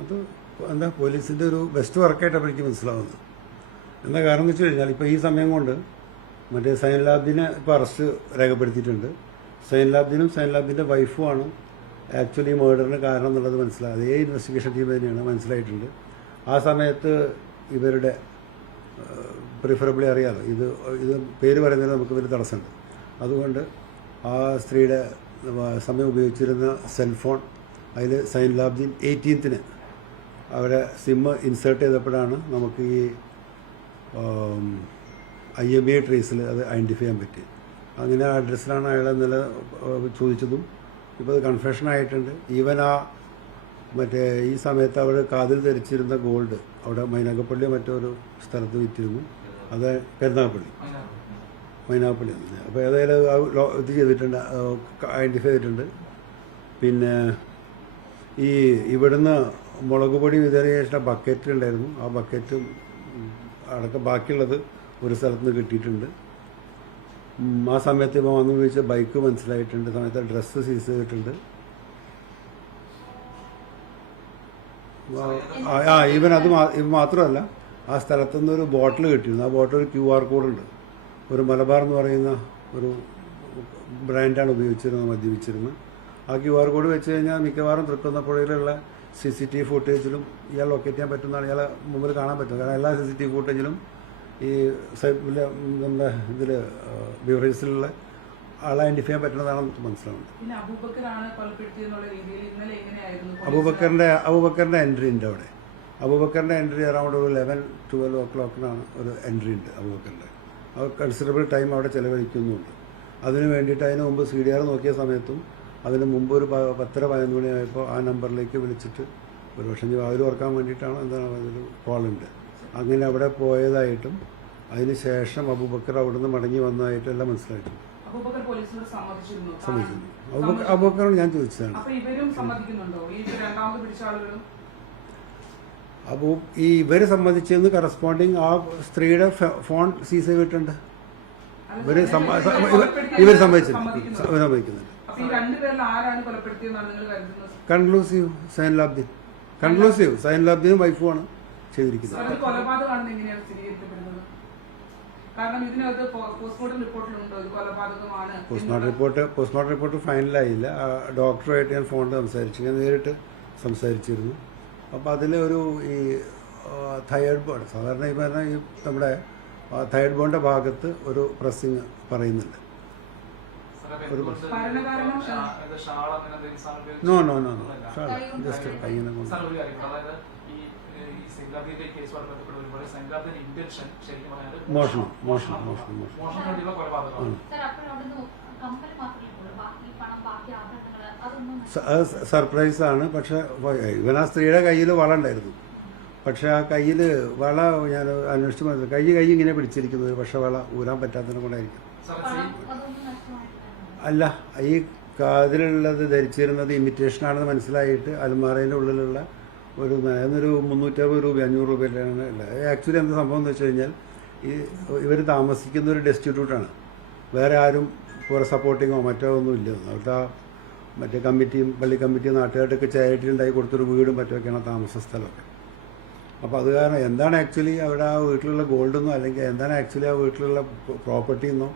അത് എന്താ പോലീസിന്റെ ഒരു ബെസ്റ്റ് വർക്കായിട്ടാണ് എനിക്ക് മനസ്സിലാവുന്നത്. എന്താ കാരണം വെച്ച് കഴിഞ്ഞാൽ ഇപ്പോൾ ഈ സമയം കൊണ്ട് മറ്റേ സൈൻ ലാബിനെ ഇപ്പോൾ അറസ്റ്റ് രേഖപ്പെടുത്തിയിട്ടുണ്ട്. സൈൻ ലാബിനും സൈൻ വൈഫുമാണ് ആക്ച്വലി മേഡറിന് കാരണം എന്നുള്ളത് മനസ്സിലായി അതേ ഇൻവെസ്റ്റിഗേഷൻ ടീം തന്നെയാണ് മനസ്സിലായിട്ടുണ്ട്. ആ സമയത്ത് ഇവരുടെ പ്രിഫറബിളി അറിയാലോ ഇത് ഇത് പേര് പറയുന്നതിന് നമുക്ക് വലിയ തടസ്സമുണ്ട്. അതുകൊണ്ട് ആ സ്ത്രീയുടെ സമയം ഉപയോഗിച്ചിരുന്ന സെൽഫോൺ അതിൽ സൈൻ ലാബ്ജിൻ എയ്റ്റീൻത്തിന് അവരെ സിമ്മ് ഇൻസേർട്ട് ചെയ്തപ്പോഴാണ് നമുക്ക് ഈ ഐ എം ഐ ട്രേസിൽ അത് ഐഡന്റിഫൈ ചെയ്യാൻ പറ്റി. അങ്ങനെ ആ അഡ്രസ്സിലാണ് അയാളെ നില ചോദിച്ചതും. ഇപ്പോൾ അത് കൺഫെഷൻ ആയിട്ടുണ്ട്. ഈവൻ ആ മറ്റേ ഈ സമയത്ത് അവർ കാതിൽ ധരിച്ചിരുന്ന ഗോൾഡ് അവിടെ മൈനാഗപ്പള്ളി മറ്റൊരു സ്ഥലത്ത് വിറ്റിരുന്നു. അത് കരുനാഗപ്പള്ളി തന്നെ അപ്പോൾ ഏതായാലും ഇത് ചെയ്തിട്ടുണ്ട്. ഐഡന്റിഫൈ ചെയ്തിട്ടുണ്ട്. പിന്നെ ഈ ഇവിടുന്ന് മുളക് പൊടി വിതരണം ചെയ്ത ബക്കറ്റ് ഉണ്ടായിരുന്നു. ആ ബക്കറ്റ് അടക്കം ബാക്കിയുള്ളത് ഒരു സ്ഥലത്ത് നിന്ന് കിട്ടിയിട്ടുണ്ട്. ആ സമയത്ത് ഇപ്പോൾ വന്നു ചോദിച്ച ബൈക്ക് മനസ്സിലായിട്ടുണ്ട്. സമയത്ത് ഡ്രസ്സ് സീസ് ചെയ്തിട്ടുണ്ട്. ആ, ഇവൻ അത് മാത്രമല്ല ആ സ്ഥലത്തുനിന്ന് ഒരു ബോട്ടിൽ കിട്ടിയിരുന്നു. ആ ബോട്ടിൽ ഒരു ക്യു ആർ കോഡ് ഉണ്ട്. ഒരു മലബാർ എന്ന് പറയുന്ന ഒരു ബ്രാൻഡാണ് ഉപയോഗിച്ചിരുന്നത് മദ്യപിച്ചിരുന്നത് ആ ക്യു ആർ കോഡ് വെച്ച് കഴിഞ്ഞാൽ മിക്കവാറും തൃക്കുന്നപ്പുഴയിലുള്ള സി സി ടി വി ഫുട്ടേജിലും ഇയാൾ ലൊക്കേറ്റ് ചെയ്യാൻ പറ്റുന്നതാണ്. ഇയാളെ മുമ്പിൽ കാണാൻ പറ്റും. കാരണം എല്ലാ സി സി ടി വി ഫുട്ടേജിലും ഈ സൈബിലെ നമ്മുടെ ഇതിൽ ബിവറേജസിലുള്ള ആളെ ഐഡന്റിഫൈ ചെയ്യാൻ പറ്റുന്നതാണെന്ന് നമുക്ക് മനസ്സിലാവുന്നത്. അബൂബക്കറിന്റെ അബൂബക്കറിന്റെ എൻട്രി ഉണ്ട് അവിടെ. അബൂബക്കറിന്റെ എൻട്രി അറൗണ്ട് ഒരു ലെവൻ ട്വൽവ് ഓ ക്ലോക്കിനാണ് ഒരു എൻട്രി ഉണ്ട് അബൂബക്കറിന്റെ കൺസിഡറബിൾ ടൈം അവിടെ ചിലവഴിക്കുന്നുണ്ട്. അതിനു വേണ്ടിയിട്ട് അതിന് മുമ്പ് സി ഡി ആർ നോക്കിയ സമയത്തും അതിന് മുമ്പ് ഒരു പത്തര പതിനൊന്ന് മണിയായപ്പോൾ ആ നമ്പറിലേക്ക് വിളിച്ചിട്ട് ഒരു പക്ഷേ വാതിൽ ഓർക്കാൻ വേണ്ടിയിട്ടാണ് എന്താണ് ഒരു കോളുണ്ട് അങ്ങനെ അവിടെ പോയതായിട്ടും അതിന് ശേഷം അബൂബക്കർ അവിടുന്ന് മടങ്ങി വന്നതായിട്ടും എല്ലാം മനസ്സിലായിട്ടുണ്ട്. സമ്മതിക്കുന്നു അബൂബക്കറോട് ഞാൻ ചോദിച്ചതാണ് അപ്പൊ ഇവരും സമ്മതിക്കുന്നുണ്ടോ ഈ രണ്ടാമത് പിടിച്ച ആളുകളും അപ്പോൾ ഈ ഇവരെ സംബന്ധിച്ചെന്ന് കറസ്പോണ്ടിങ് ആ സ്ത്രീയുടെ ഫോൺ സീസ് ചെയ്തിട്ടുണ്ട്. ഇവർ ഇവർ കൊലപ്പെടുത്തിയ സംഭവിക്കുന്നുണ്ട് കൺക്ലൂസീവ് സൈൻ ലാബ്ദിൻ കൺക്ലൂസീവ് സൈൻ ലാബ്ദിനും വൈഫുമാണ് ചെയ്തിരിക്കുന്നത്. പോസ്റ്റ്മോർട്ടം റിപ്പോർട്ട് പോസ്റ്റ്മോർട്ടം റിപ്പോർട്ട് ഫൈനലായില്ല ഡോക്ടറുമായിട്ട് ഞാൻ ഫോണിൽ സംസാരിച്ചു. ഞാൻ നേരിട്ട് സംസാരിച്ചിരുന്നു. അപ്പോൾ അതിൽ ഒരു ഈ തൈറോയ്ഡ് ബോണ്ട് സാധാരണ ഈ പറഞ്ഞ ഈ നമ്മുടെ തൈറോയ്ഡ് ബോണിന്റെ ഭാഗത്ത് ഒരു പ്രസ്സിങ് പറയുന്നുണ്ട്. No no no no just കൈ കൊണ്ട്. സെങ്കാബിന്റെ കേസുമായി ബന്ധപ്പെട്ട് വരുമ്പോൾ സെങ്കാബിന്റെ ഇന്റൻഷൻ ശരിക്കും പറഞ്ഞാൽ മോഷണം മോഷണം മോഷണം. മോഷണം വേണ്ടിയുള്ള കൊലപാതകമാണ്. സർപ്രൈസ് ആണ്. പക്ഷെ ഇവൻ ആ സ്ത്രീയുടെ കയ്യിൽ വള ഉണ്ടായിരുന്നു. പക്ഷെ ആ കയ്യിൽ വള ഞാൻ അന്വേഷിച്ച് മനസ്സിലായി കൈ കൈ ഇങ്ങനെ പിടിച്ചിരിക്കുന്നത്. പക്ഷെ വള ഊരാൻ പറ്റാത്തതിനെ കൊണ്ടായിരിക്കും. അല്ല ഈ കാതിലുള്ളത് ധരിച്ചിരുന്നത് ഇമിറ്റേഷൻ ആണെന്ന് മനസ്സിലായിട്ട് അൽമാറയുടെ ഉള്ളിലുള്ള ഒരു എന്നൊരു മുന്നൂറ്റമ്പത് രൂപ അഞ്ഞൂറ് രൂപയിലാണ് അല്ല? ആക്ച്വലി എന്താ സംഭവം എന്ന് വെച്ച് കഴിഞ്ഞാൽ ഈ ഇവർ താമസിക്കുന്ന ഒരു ഡെസ്റ്റിറ്റ്യൂട്ടാണ് വേറെ ആരും പുറ സപ്പോർട്ടിങ്ങോ മറ്റോ ഒന്നും ഇല്ല. അവിടുത്തെ മറ്റേ കമ്മിറ്റിയും പള്ളി കമ്മിറ്റിയും നാട്ടുകാർക്കൊക്കെ ചാരിറ്റി ഉണ്ടായി കൊടുത്തൊരു വീടും മറ്റൊക്കെയാണ് താമസ സ്ഥലമൊക്കെ. അപ്പോൾ അത് കാരണം എന്താണ് ആക്ച്വലി അവിടെ ആ വീട്ടിലുള്ള ഗോൾഡെന്നോ അല്ലെങ്കിൽ എന്താണ് ആക്ച്വലി ആ വീട്ടിലുള്ള പ്രോപ്പർട്ടി എന്നോ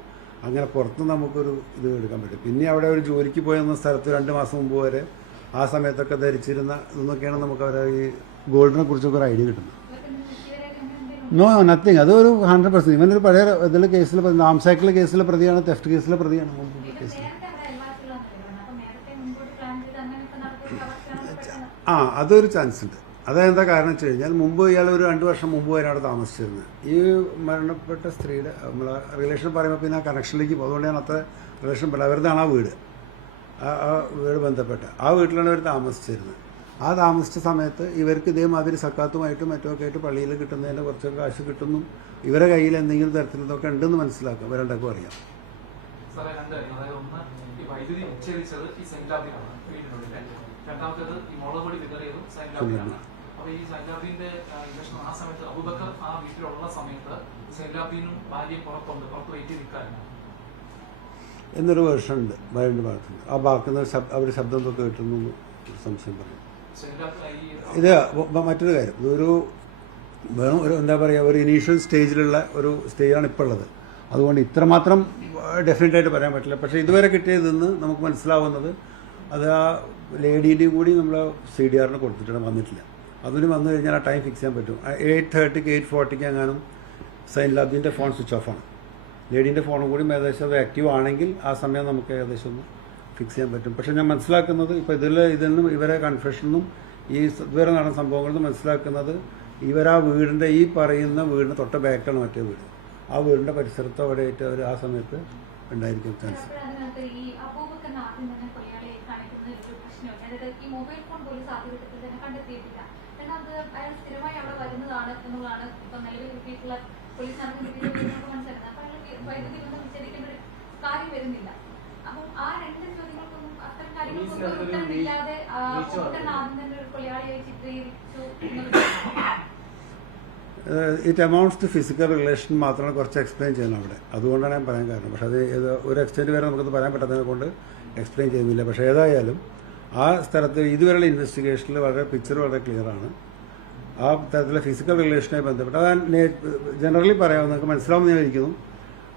അങ്ങനെ പുറത്ത് നമുക്കൊരു ഇത് എടുക്കാൻ പറ്റും. പിന്നെ അവിടെ ഒരു ജോലിക്ക് പോയെന്ന സ്ഥലത്ത് രണ്ട് മാസം മുമ്പ് വരെ ആ സമയത്തൊക്കെ ധരിച്ചിരുന്ന എന്നൊക്കെയാണ് നമുക്ക് അവരെ ഈ ഗോൾഡിനെ കുറിച്ചൊക്കെ ഒരു ഐഡിയ കിട്ടുന്നത്. നോ നത്തിങ് അതൊരു ഹൺഡ്രഡ് പെർസെന്റ് ഇവനൊരു പഴയ ഇതിൽ കേസിൽ നാംസാക്കിലെ കേസിലെ പ്രതിയാണ് തെഫ്റ്റ് കേസിലെ പ്രതിയാണ്. ആ അതൊരു ചാൻസ് ഉണ്ട്. അതെന്താ കാരണം വെച്ച് കഴിഞ്ഞാൽ മുമ്പ് ഇയാൾ ഒരു രണ്ട് വർഷം മുമ്പ് വരെ അവിടെ താമസിച്ചിരുന്നത്. ഈ മരണപ്പെട്ട സ്ത്രീയുടെ നമ്മളെ റിലേഷൻ പറയുമ്പോൾ പിന്നെ ആ കണക്ഷനിലേക്ക് പോകും. അതുകൊണ്ട് ഞാൻ അത്ര റിലേഷൻ പറയാം അവരുതാണ് ആ വീട്. വീട് ബന്ധപ്പെട്ട്. ആ വീട്ടിലാണ് ഇവർ താമസിച്ചിരുന്നത്. ആ താമസിച്ച സമയത്ത് ഇവർക്ക് ഇതേമാതിരി സക്കാത്തുമായിട്ടും മറ്റുമൊക്കെ ആയിട്ട് പള്ളിയിൽ കിട്ടുന്നതിന്റെ കുറച്ച് കാശ് കിട്ടുന്നു. ഇവരെ കയ്യിൽ എന്തെങ്കിലും തരത്തിലൊക്കെ ഉണ്ടെന്ന് മനസ്സിലാക്കാം ഇവരുണ്ടാക്കും അറിയാം. രണ്ടാമത്തേത് ഈ വിതറിയതും അപ്പൊ ഈ ആ സമയത്ത് അബൂബക്കർ ആ വീട്ടിലുള്ള സമയത്ത് ഭാര്യയും പുറത്തുണ്ട്. പുറത്ത് വെയിറ്റ് ചെയ്ത് നിൽക്കാറുണ്ട്. എന്നൊരു വേർഷൻ ഉണ്ട് വയലിന്റെ ഭാഗത്ത്. ആ ഭാഗത്ത് നിന്ന് അവർ ശബ്ദം ഒക്കെ കിട്ടുന്നു സംശയം പറഞ്ഞു ഇത് മറ്റൊരു കാര്യം. ഇതൊരു വെറും ഒരു എന്താ പറയുക ഒരു ഇനീഷ്യൽ സ്റ്റേജിലുള്ള ഒരു സ്റ്റേജാണ് ഇപ്പോൾ ഉള്ളത് അതുകൊണ്ട് ഇത്രമാത്രം ഡെഫിനറ്റ് ആയിട്ട് പറയാൻ പറ്റില്ല. പക്ഷേ ഇതുവരെ കിട്ടിയതിൽ നിന്ന് നമുക്ക് മനസ്സിലാവുന്നത് അത് ആ ലേഡീന്റെയും കൂടി നമ്മൾ സി ഡി ആറിന് കൊടുത്തിട്ടാണ് വന്നിട്ടില്ല. അതിന് വന്നു കഴിഞ്ഞാൽ ആ ടൈം ഫിക്സ് ചെയ്യാൻ പറ്റും. എയ്റ്റ് തേർട്ടിക്ക് എയ്റ്റ് ഫോർട്ടിക്ക് എങ്ങാനും സൈൻ ലാബിന്റെ ഫോൺ സ്വിച്ച് ഓഫാണ് ലേഡീന്റെ ഫോണും കൂടി ഏകദേശം അത് ആക്റ്റീവ് ആണെങ്കിൽ ആ സമയം നമുക്ക് ഏകദേശം ഒന്ന് ഫിക്സ് ചെയ്യാൻ പറ്റും. പക്ഷേ ഞാൻ മനസ്സിലാക്കുന്നത് ഇപ്പോൾ ഇതിൽ ഇതിൽ നിന്നും ഇവരെ കൺഫ്യൂഷനും ഈ ഇതുവരെ നടന്ന സംഭവങ്ങളിൽ നിന്ന് മനസ്സിലാക്കുന്നത് ഇവരാ വീടിന്റെ ഈ പറയുന്ന വീടിന് തൊട്ട ബാക്കാണ് മറ്റേ വീട്. ആ വീടിന്റെ പരിസരത്ത് അവിടെ ആയിട്ട് അവർ ആ സമയത്ത് ഉണ്ടായിരിക്കും ചാൻസ് സ്ഥിരമായി അവിടെ വരുന്നതാണ് എന്നുള്ളതാണ് ഇപ്പൊ നിലവിൽ കിട്ടിയിട്ടുള്ള പോലീസ് നടക്കുന്ന വൈദ്യുതി ബന്ധം വിച്ഛേദിക്കേണ്ട ഒരു കാര്യം വരുന്നില്ല. അപ്പം ആ രണ്ട് ചോദ്യങ്ങൾക്കൊന്നും അത്തരം കാര്യങ്ങൾക്കൊന്നും ഉത്തരമില്ലാതെ ആദ്യം തന്നെ ഒരു കൊലയാളിയായി ചിത്രീകരിച്ചു it amounts to physical relation മാത്രമാണ് കുറച്ച് എക്സ്പ്ലെയിൻ ചെയ്യുന്നത് അവിടെ. അതുകൊണ്ടാണ് ഞാൻ പറയാൻ കാരണം. പക്ഷേ അത് ഏത് ഒരു എക്സ്റ്റെന്റ് വരെ നമുക്കത് പറയാൻ പറ്റാത്തതിനെ കൊണ്ട് എക്സ്പ്ലെയിൻ ചെയ്യുന്നില്ല. പക്ഷേ ഏതായാലും ആ സ്ഥലത്ത് ഇതുവരെയുള്ള ഇൻവെസ്റ്റിഗേഷനിൽ വളരെ പിക്ചർ വളരെ ക്ലിയറാണ് ആ തരത്തിലെ ഫിസിക്കൽ റിലേഷനുമായി ബന്ധപ്പെട്ട് അത് ജനറലി പറയാം നിങ്ങൾക്ക് മനസ്സിലാവുമെന്ന് ഞാൻ ഇരിക്കുന്നു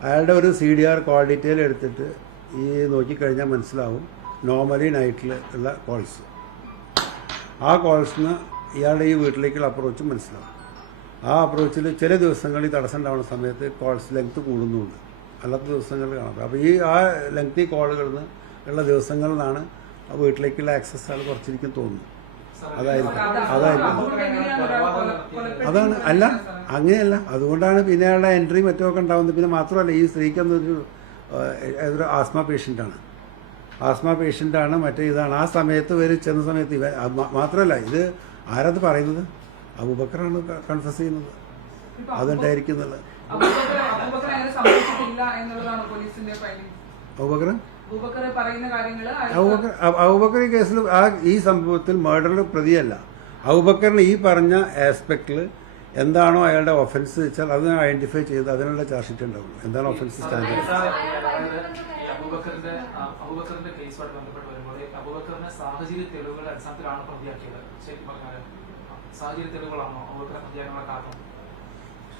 അയാളുടെ ഒരു C D R call detail എടുത്തിട്ട് ഈ നോക്കിക്കഴിഞ്ഞാൽ മനസ്സിലാവും. നോർമലി നൈറ്റിൽ ഉള്ള കോൾസ് ആ കോൾസിന് ഇയാളുടെ ഈ വീട്ടിലേക്കുള്ള അപ്രോച്ച് മനസ്സിലാവും. ആ അപ്രോച്ചിൽ ചില ദിവസങ്ങളിൽ തടസ്സം ഉണ്ടാവുന്ന സമയത്ത് കോൾസ് ലെങ്ത് കൂടുന്നുണ്ട്. അല്ലാത്ത ദിവസങ്ങളിൽ കാണാം അപ്പോൾ ഈ ആ ലെങ്തി കോളുകളിൽ നിന്ന് ഉള്ള ദിവസങ്ങളിലാണ് ആ വീട്ടിലേക്കുള്ള ആക്സസ് ആൾ കുറച്ചിരിക്കും തോന്നുന്നു. അതായിരിക്കും. അതായിരിക്കും. അതാണ്. അല്ല? അങ്ങനെയല്ല. അതുകൊണ്ടാണ് പിന്നെ അയാളുടെ എൻട്രി മറ്റുമൊക്കെ ഉണ്ടാവുന്നത്. പിന്നെ മാത്രമല്ല ഈ സ്ത്രീക്ക് എന്നൊരു ഒരു ആസ്മ പേഷ്യന്റാണ് ആസ്മ പേഷ്യന്റാണ് മറ്റേ ഇതാണ്. ആ സമയത്ത് വരെ ചെന്ന സമയത്ത് ഇവ മാത്രമല്ല ഇത് ആരത് പറയുന്നത്? അബൂബക്കറാണ് കൺഫസ് ചെയ്യുന്നത്. അബൂബക്കർ ഈ കേസിൽ ആ ഈ സംഭവത്തിൽ മർഡറിൽ പ്രതിയല്ല. ഔബക്കറിന് ഈ പറഞ്ഞ ആസ്പെക്റ്റിൽ എന്താണോ അയാളുടെ ഒഫൻസ് വെച്ചാൽ അത് ഐഡന്റിഫൈ ചെയ്ത് അതിനുള്ള ചാർജ് ഷീറ്റ് ഉണ്ടാവുള്ളൂ. എന്താണ് ഒഫൻസ് സ്റ്റാൻഡേർഡ്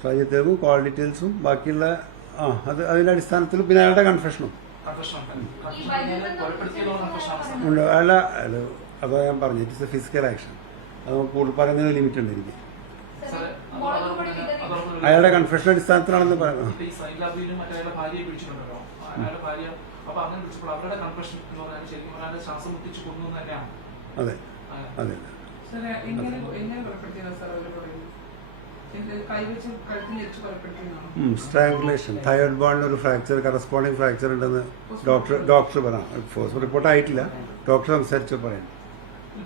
സാഹചര്യ തെളിവും കോൾ ഡീറ്റെയിൽസും ബാക്കിയുള്ള ആ അത് അതിന്റെ അടിസ്ഥാനത്തിൽ പിന്നെ അയാളുടെ കൺഫെഷനും ഉണ്ട്. അയാളെ അത് അതാ ഞാൻ പറഞ്ഞു ഇറ്റ്സ് എ ഫിസിക്കൽ ആക്ഷൻ അത് നമുക്ക് കൂടുതൽ പറയുന്നതിന് ലിമിറ്റ് ഉണ്ട് എനിക്ക്. അയാളുടെ കൺഫെഷൻ അടിസ്ഥാനത്തിലാണെന്ന് പറയുന്നത് അതെ. അതെ. സ്ട്രാങ്കുലേഷൻ തൈറോയിഡ് ബോണിന് ഒരു ഫ്രാക്ചർ കറസ്പോണ്ടിങ് ഫ്രാക്ചർ ഉണ്ടെന്ന് ഡോക്ടർ ഡോക്ടർ പറയാം ഫോഴ്സ് റിപ്പോർട്ട് ആയിട്ടില്ല. ഡോക്ടർ സംസാരിച്ച് പറയാം.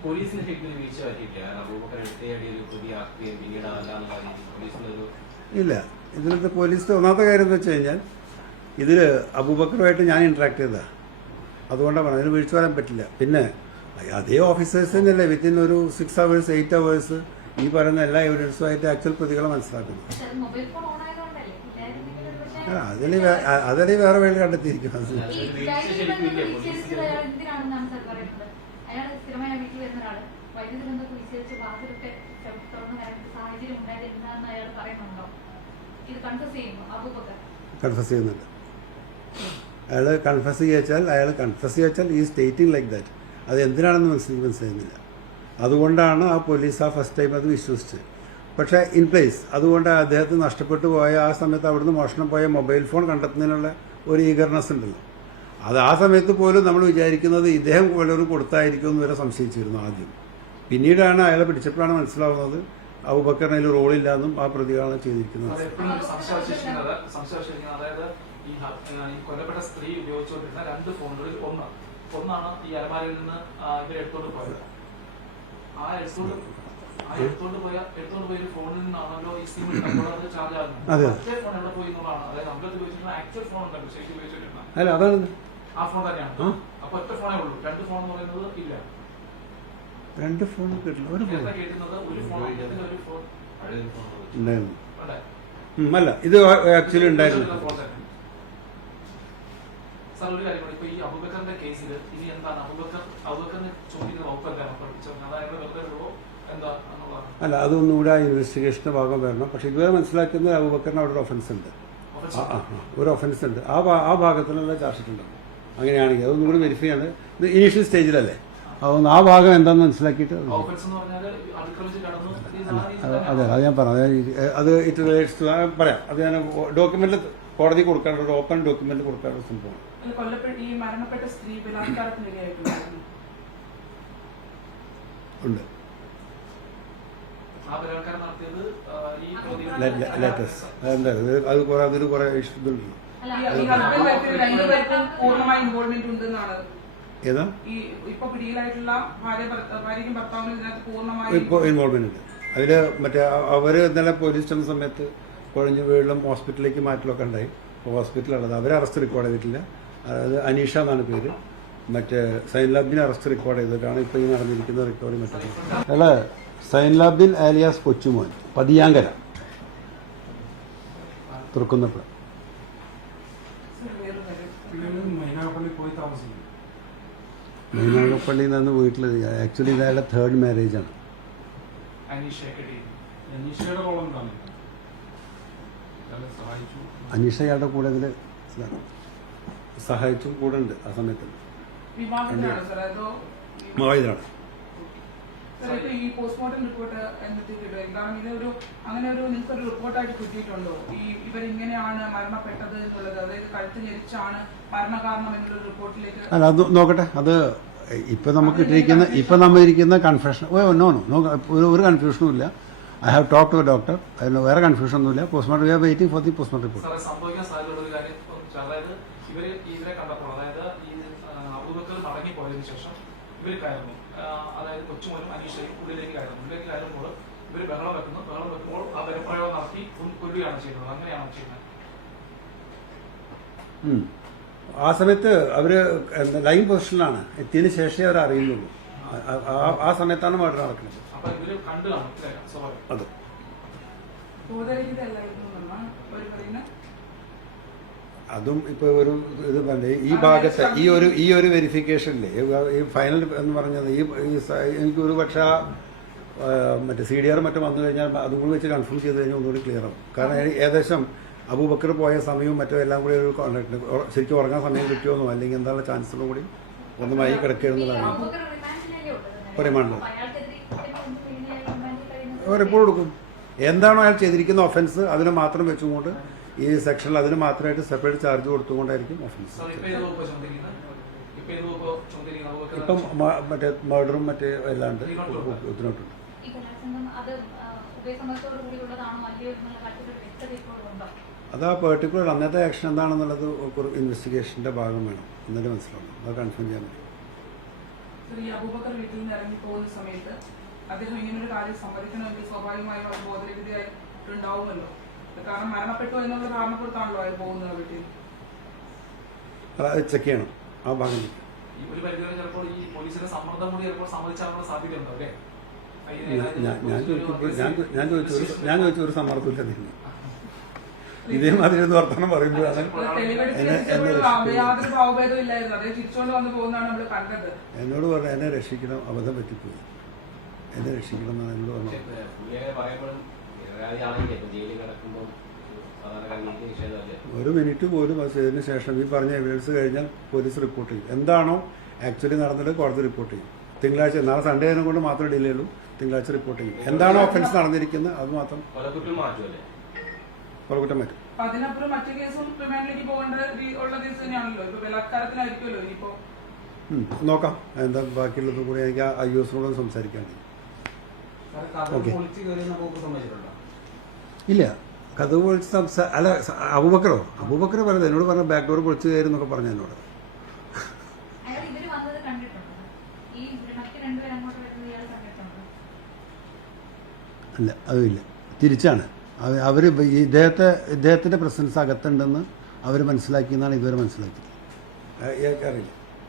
പോലീസിന്റെ വീഴ്ച പറ്റിയിട്ടില്ല. അബൂബക്കർ ഒരു പിന്നീട് ഇല്ല ഇതിനകത്ത് പോലീസ് ഒന്നാമത്തെ കാര്യം എന്ന് വെച്ച് കഴിഞ്ഞാൽ ഇതിൽ അബൂബക്കറുമായിട്ട് ഞാൻ ഇൻട്രാക്ട് ചെയ്തതാണ് അതുകൊണ്ടാണ് അതിന് വീഴ്ച വരാൻ പറ്റില്ല പിന്നെ അതേ ഓഫീസേഴ്സ് തന്നെയല്ലേ വിത്തിൻ ഒരു സിക്സ് അവേഴ്സ് എയ്റ്റ് അവേഴ്സ് ഈ പറയുന്ന എല്ലാ എവിഡൻസുമായിട്ട് ആക്ച്വൽ പ്രതികളെ മനസ്സിലാക്കുന്നു അതിൽ അതിൽ വേറെ വേണ്ടി കണ്ടെത്തിയിരിക്കും അയാൾ സ്ഥിരമായി വീട്ടിൽ വരുന്ന ഒരാൾ. വൈദ്യുതി ബന്ധം വിച്ഛേദിച്ച് വാതിലൊക്കെ തുറന്ന് കയറുന്ന സാഹചര്യം ഉണ്ടായത് എന്താണെന്ന് അയാൾ പറയുന്നുണ്ടോ? ഇത് കൺഫസ് ചെയ്യുന്നു അബൂബക്കർ. കൺഫസ് ചെയ്യുന്നുണ്ട് അയാൾ കൺഫസ് ചെയ്യാച്ചാൽ അയാൾ കൺഫസ് ചെയ്യാച്ചാൽ ഈ സ്റ്റേറ്റിംഗ് ലൈക്ക് ദാറ്റ് അത് എന്തിനാണെന്ന് മനസ്സിൽ മനസ്സിലാകുന്നില്ല. അതുകൊണ്ടാണ് ആ പോലീസ് ആ ഫസ്റ്റ് ടൈം അത് വിശ്വസിച്ച് പക്ഷേ ഇൻ പ്ലേസ് അതുകൊണ്ട് അദ്ദേഹത്തിന് നഷ്ടപ്പെട്ടു പോയ ആ സമയത്ത് അവിടുന്ന് മോഷണം പോയ മൊബൈൽ ഫോൺ കണ്ടെത്തുന്നതിനുള്ള ഒരു ഈഗർനെസ് ഉണ്ടല്ലോ. അത് ആ സമയത്ത് പോലും നമ്മൾ വിചാരിക്കുന്നത് ഇദ്ദേഹം വല്ലവരും കൊടുത്തായിരിക്കും എന്ന് വരെ സംശയിച്ചിരുന്നു ആദ്യം പിന്നീടാണ് അയാളെ പിടിച്ചപ്പോഴാണ് മനസ്സിലാവുന്നത് അബുബക്കറിന് അതിൽ റോളില്ല എന്നും ആ പ്രതികാരണം ചെയ്തിരിക്കുന്നത് അതെ കൊല്ലപ്പെട്ട സ്ത്രീ ഉപയോഗിച്ചുകൊണ്ടിരുന്ന രണ്ട് ഫോണുകളിൽ ഒന്ന് ഒന്നാണ് ഈ അലമാരയിൽ നിന്ന് ഇവർ എടുത്തോണ്ട് പോയത് ആ എടുത്തോണ്ട് ആ എടുത്തോണ്ട് പോയ എടുത്തോണ്ട് പോയ ഫോണിൽ നിന്നാണല്ലോ ഈ സിം അത് ചാർജ് ആകുന്നത് ഫോൺ എവിടെ പോയി എന്നുള്ളതാണ് അതായത് നമ്മളത് ഉപയോഗിച്ചിരുന്ന ആക്ച്വൽ ഫോൺ ഉണ്ടല്ലോ ശരിക്കും അല്ല അതാണ് ആ ഫോൺ തന്നെയാണ്. ആ. അപ്പൊ ഒറ്റ ഫോണേ ഉള്ളൂ. രണ്ട് ഫോൺ എന്ന് പറയുന്നത് ഇല്ല. രണ്ട് ഫോൺ കിട്ടില്ല. ഒരു ഫോൺ. ഉണ്ടായിരുന്നു അല്ല? ഇത് ആക്ച്വലി ഉണ്ടായിരുന്നു. സാർ ഒരു കാര്യം ഇപ്പൊ ഈ അബൂബക്കറിന്റെ കേസിൽ ഇനി എന്താണ്? അബൂബക്കർ അബൂബക്കറിന് ചോദിക്കുന്ന വകുപ്പ് എന്താണ് പഠിച്ചത്? അതായത് വെറുതെ എന്താ അല്ല അതൊന്നും കൂടെ ആ ഇൻവെസ്റ്റിഗേഷന്റെ ഭാഗം വരണം. പക്ഷെ ഇതുവരെ മനസ്സിലാക്കുന്നത് അബൂബക്കറിന് അവിടെ ഒരു ഒഫൻസ് ഉണ്ട്. ഒരു ഒഫൻസ് ഉണ്ട്. ആ ആ ഭാഗത്തിലുള്ള ചാർജ് ഷീറ്റ് ഉണ്ടാവും അങ്ങനെയാണെങ്കിൽ അതൊന്നും കൂടി വെരിഫൈ ആണ് ഇത് ഇനീഷ്യൽ സ്റ്റേജിലല്ലേ അതുകൊണ്ട് ആ ഭാഗം എന്താണെന്ന് മനസ്സിലാക്കിയിട്ട് അത് അത് ഞാൻ പറഞ്ഞു അത് അത് ഇറ്റ് റിലേറ്റ്സ് ടു പറയാം. അത് ഞാൻ ഡോക്യുമെന്റ് കോടതി കൊടുക്കാനുള്ള ഒരു ഓപ്പൺ ഡോക്യുമെന്റ് കൊടുക്കാനുള്ള സംഭവം ഉണ്ട്. ലേറ്റസ്റ്റ് ഇത് അത് കുറെ അതൊരു കുറെ ഇതുണ്ട് ഏതാ? ഇപ്പോൾ ഇൻവോൾവ്മെന്റ് ഉണ്ട് അതിൽ മറ്റേ അവർ ഇന്നലെ പോലീസ് ചെന്ന സമയത്ത് കുഴഞ്ഞു വീടും ഹോസ്പിറ്റലിലേക്ക് മാറ്റലൊക്കെ ഉണ്ടായി. അപ്പോൾ ഹോസ്പിറ്റലുള്ളത് അവരെ അറസ്റ്റ് റെക്കോർഡ് ചെയ്തിട്ടില്ല. അതായത് അനീഷ എന്നാണ് പേര്. മറ്റേ സൈൻലാബിനെ അറസ്റ്റ് റെക്കോർഡ് ചെയ്തിട്ടാണ് ഇപ്പോൾ ഈ നടന്നിരിക്കുന്ന റെക്കോർഡ് മറ്റേ അല്ല സൈൻലാബിൻ ആലിയാസ് കൊച്ചുമോൻ പതിയാങ്കര. തുറക്കുന്നപ്പോൾ വേറൊരു കാര്യം. ഇവർ മൈനാപ്പള്ളി പോയി താമസിക്കും മൈനാഗപ്പള്ളിയിൽ നിന്ന് വീട്ടിൽ ആക്ച്വലി ഇത് അയാളുടെ തേർഡ് മാരേജ് ആണ്. അനീഷ അയാളുടെ കൂടെ ഇതിൽ സഹായിച്ചും കൂടെ ഉണ്ട് ആ സമയത്ത്. അതോ ഈ- പോസ്റ്റ്മോർട്ടം റിപ്പോർട്ട് എന്നത്തേക്ക് ഇടുക കാരണം ഇതൊരു അങ്ങനെ ഒരു റിപ്പോർട്ടായിട്ട് കിട്ടിയിട്ടുണ്ടോ? ഈ ഇവരിങ്ങനെയാണ് മരണപ്പെട്ടത് എന്നുള്ളത്? അതായത് കഴുത്ത് ഞെരിച്ചാണ് മരണകാരണം എന്നുള്ള റിപ്പോർട്ടിലേക്ക് നോക്കട്ടെ. അത് ഇപ്പൊ നമുക്ക് ഇട്ടിരിക്കുന്ന ഇപ്പൊ നമ്മൾ ഇരിക്കുന്ന കൺഫ്യൂഷൻ ഓ നോ നോ ഒരു ഒരു കൺഫ്യൂഷനും ഇല്ല. I have talk to doctor അതിന് വേറെ കൺഫ്യൂഷൻ ഒന്നുമില്ല. Postmortem we are waiting for the postmortem report അതായത് കയറുന്നു. അതായത് കൊച്ചുമോനും അനീഷയും ഉള്ളിലേക്ക് കയറുന്നു. ഉള്ളിലേക്ക് കയറുമ്പോൾ ഇവർ ബഹളം വെക്കുന്നു. ബഹളം വെക്കുമ്പോൾ ആ ബലപ്രയോഗം നടത്തി കൊല്ലുകയാണ് ചെയ്യുന്നത്. അങ്ങനെയാണ് ചെയ്യുന്നത്. ആ സമയത്ത് അവർ ലൈൻ പൊസിഷനിലാണ്. എത്തിയതിനു ശേഷമേ അവർ അറിയുന്നുള്ളൂ. ആ- സമയത്താണ് മർഡർ നടക്കുന്നത്. അതെ. അത് ഇപ്പൊ ഒരു ഇത് പറഞ്ഞ ഈ ഭാഗത്തെ ഈ ഒരു ഈ ഒരു വെരിഫിക്കേഷനിലെ ഈ ഫൈനൽ എന്ന് പറഞ്ഞത് ഈ എനിക്ക് ഒരു പക്ഷേ മറ്റേ സി ഡി ആർ മറ്റും വന്നു കഴിഞ്ഞാൽ അതും കൂടി വെച്ച് കൺഫേം ചെയ്ത് കഴിഞ്ഞാൽ ഒന്നുകൂടി ക്ലിയർ ആവും. കാരണം ഏകദേശം അബൂബക്കർ പോയ സമയവും മറ്റോ എല്ലാം കൂടി ഒരു ശരിക്കും ഉറങ്ങാൻ സമയം കിട്ടിയോന്നോ അല്ലെങ്കിൽ എന്താണ് ചാൻസുകളും കൂടി ഒന്നും അയാൾ റിമാൻഡിൽ കഴിയുന്നത് റിപ്പോർട്ട് കൊടുക്കും എന്താണോ അയാൾ ചെയ്തിരിക്കുന്ന ഒഫൻസ് അതിനെ മാത്രം വെച്ചുകൊണ്ട് ഈ സെക്ഷനിൽ അതിന് മാത്രമായിട്ട് സെപ്പറേറ്റ് ചാർജ് കൊടുത്തുകൊണ്ടായിരിക്കും ഒഫൻസ് ഇപ്പൊ മറ്റേ മർഡറും മറ്റേ എല്ലാണ്ട് ഇതിനോട്ടുണ്ട്? അത് ആ, പെർട്ടിക്കുലർ അന്നത്തെ ആക്ഷൻ എന്താണെന്നുള്ളത് ഒരു ഇൻവെസ്റ്റിഗേഷന്റെ ഭാഗം വേണം. എന്നിട്ട് മനസ്സിലാവും അത് കൺഫേം ചെയ്യാൻ പറ്റും. അബൂബക്കർ വീട്ടിൽ നിന്ന് ഇറങ്ങി പോകുന്ന സമയത്ത് അദ്ദേഹം ഇങ്ങനൊരു കാര്യം സമ്മതിക്കണമെങ്കിൽ സ്വാഭാവികമായും അത് ബോധരഹിതയായിട്ടുണ്ടാവുമല്ലോ. കാരണം മരണപ്പെട്ടു എന്നുള്ള കാരണപ്പെടുത്താണല്ലോ അയാൾ പോകുന്നത് വീട്ടിൽ. അത് ചെക്ക് ചെയ്യണം. ആ ഭാഗം check ചെയ്യണം. ഈ ഒരു പരിധിവരെ ചിലപ്പോൾ ഈ പോലീസിന്റെ സമ്മർദ്ദം കൂടി ചിലപ്പോൾ സമ്മതിച്ചാലുള്ള സാധ്യതയുണ്ടോ അല്ലേ? ഞാൻ- ഞാൻ ഞാൻ ഞാൻ ചോ- ഞാൻ ചോദിച്ചു ഞാൻ ചോദിച്ചു ഒരു സമ്മർദ്ദമില്ല ഇതേമാതിരി ഒന്ന് വർത്തമാനം പറയുമ്പോഴാണ് എന്നോട് പറഞ്ഞു എന്നെ രക്ഷിക്കണം അബദ്ധം പറ്റിപ്പോയി. എന്നെ രക്ഷിക്കണം എന്നാണ് എന്നോട് പറഞ്ഞു ഒരു മിനിറ്റ് പോലും അത് ചെയ്തതിന് ശേഷം ഈ പറഞ്ഞ എവിഡൻസ് കഴിഞ്ഞാൽ പോലീസ് റിപ്പോർട്ട് ചെയ്യും. എന്താണോ ആക്ച്വലി നടന്നത് കോടതി റിപ്പോർട്ട് ചെയ്യും. തിങ്കളാഴ്ച നാളെ സൺഡേ കൊണ്ട് മാത്രമേ ഡിലേ ഉള്ളൂ. തിങ്കളാഴ്ച റിപ്പോർട്ട് ചെയ്യും. എന്താണോ ഒഫൻസ് നടന്നിരിക്കുന്നത് അത് മാത്രം കൊലക്കുറ്റം മാറ്റുമല്ലേ പുറകുറ്റം പറ്റും അപ്പൊ അതിനപ്പുറം മറ്റു കേസും റിമാൻഡിലേക്ക് പോകേണ്ട രീ- ഉള്ള കേസ് തന്നെയാണല്ലോ. ഇപ്പൊ ബലാത്കാരത്തിനായിരിക്കുമല്ലോ ഇനിയിപ്പോ. ഉം, നോക്കാം. എന്താ ബാക്കിയുള്ളതും കൂടി എനിക്ക് ആ ഐ എസിനോട് സംസാരിക്കാനുണ്ട് ഓക്കെ. ഇല്ല. കഥ പൊളിച്ച് സംസാ അല്ല അബൂബക്കറോ? അബൂബക്കർ പറഞ്ഞത് എന്നോട് പറഞ്ഞ ബാക്ക് ഡോർ പൊളിച്ച് കയറി എന്നൊക്കെ പറഞ്ഞു എന്നോട്. അല്ല അതുമില്ല തിരിച്ചാണ്. അവ- അവർ ഈ ഇദ്ദേഹത്തെ ഇദ്ദേഹത്തിന്റെ പ്രസൻസ് അകത്തുണ്ടെന്ന് അവർ മനസ്സിലാക്കിയെന്നാണ് ഇതുവരെ മനസ്സിലാക്കിയത്. അറിയില്ല